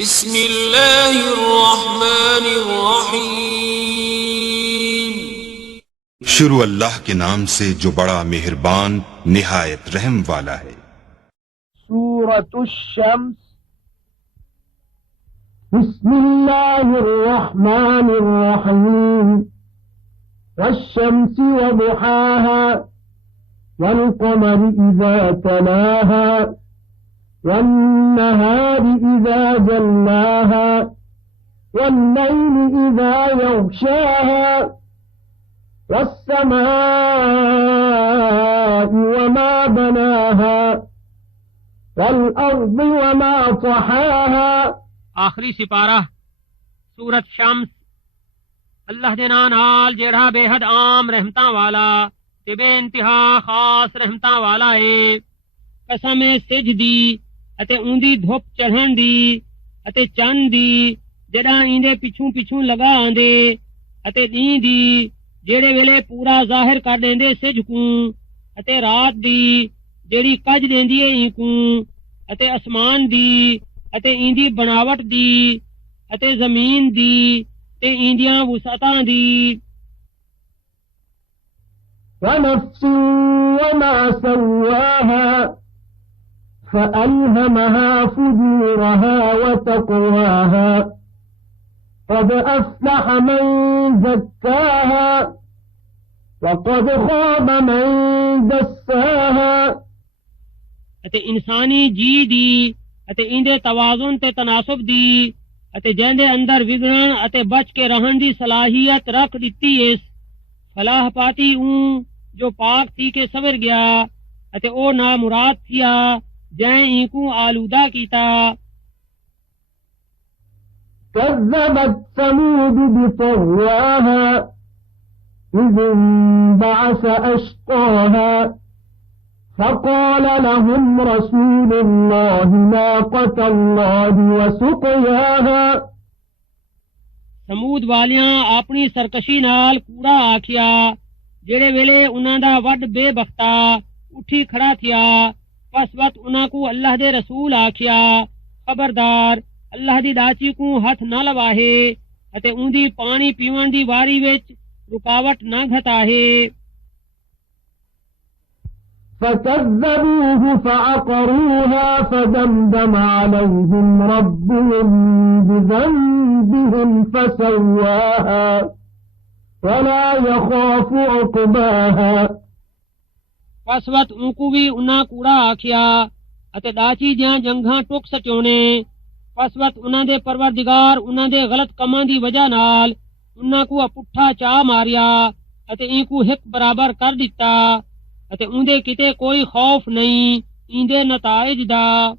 बिस्मिल्लाहिर्रहमानिर्रहीम। शुरू अल्लाह के नाम से जो बड़ा मेहरबान निहायत रहम वाला है। सूरतुश शम्स। बिस्मिल्लाहिर्रहमानिर्रहीम। वश्शम्सि वदुहाहा वल्क़मरि इज़ा तलाहा वन्नहारि इज़ा जल्लाहा वल्लैलि इज़ा यग़शाहा वस्समाइ वमा बनाहा वल्अर्ज़ि वमा तहाहा। आखिरी सिपारा सूरत शम्स। अल्लाह दे नाम नाल जेड़ा बेहद आम रहमतां वाला ते बेइंतहा खास रहमतां वाला है। कसम है सिज दी अते ऊंदी धुप चढ़न दी अते चंद दी जेड़ा इंदे पिछू पिछू लगा आंदे अते दी दी जेड़े वेले पूरा जाहिर कर देंदे सिज कू अते रात दी जेड़ी कज देंदी है इंकू अते आसमान दी अते इंदी बनावट दी अते जमीन दी ते इंदियां वुसअतां दी। वनफ्सिन वमा सव्वाहा फअल्हमहा फुजूरहा वतक़वाहा क़द अफ़्लह मन ज़क्काहा वक़द ख़ाब मन दस्साहा। अते इंसानी जी दी अते इंदे तवाज़ुन ते तनासुब दी अते जंदे अंदर विगड़न अते बच के रहन दी सलाहियत रख दिती इस फलाह पाती जो पाक थी के सवर गया अते ओ ना मुराद थिया जै इंकू आलूदा कीता। कज़्ज़बत समूद बितग़वाहा इज़ इंबअस अश्क़ाहा फ़क़ाल लहुम रसूलुल्लाहि नाक़तल्लाहि वसुक़याहा। समूद वालियां अपनी सरकशी नाल कूड़ा आखिया जेड़े वेले उन्हां दा वड बेबख्ता उठी खड़ा थिया। बस वत उन्हां को अल्लाह दे रसूल आखिया खबरदार अल्लाह दी दाची को हथ न लवाहे अते उंदी पानी पीवण दी वारी विच रुकावट न घटाहे। فكذبوه فعقروها فدمدم عليهم ربهم بذنبهم فسواها ولا يخاف عقباها। पसवत ऊंकू भी उन्ना कूड़ा आखिया अते दाची दियां जंघां टुक सचोने। पसवत उन्हां दे परवरदिगार उन्हां दे गलत कमां दी वजह नाल उन्हां को पुट्ठा चा मारिया अते इंकू हिक बराबर कर दिता अते उंदे किते कोई खौफ नहीं इंदे नताइज दा।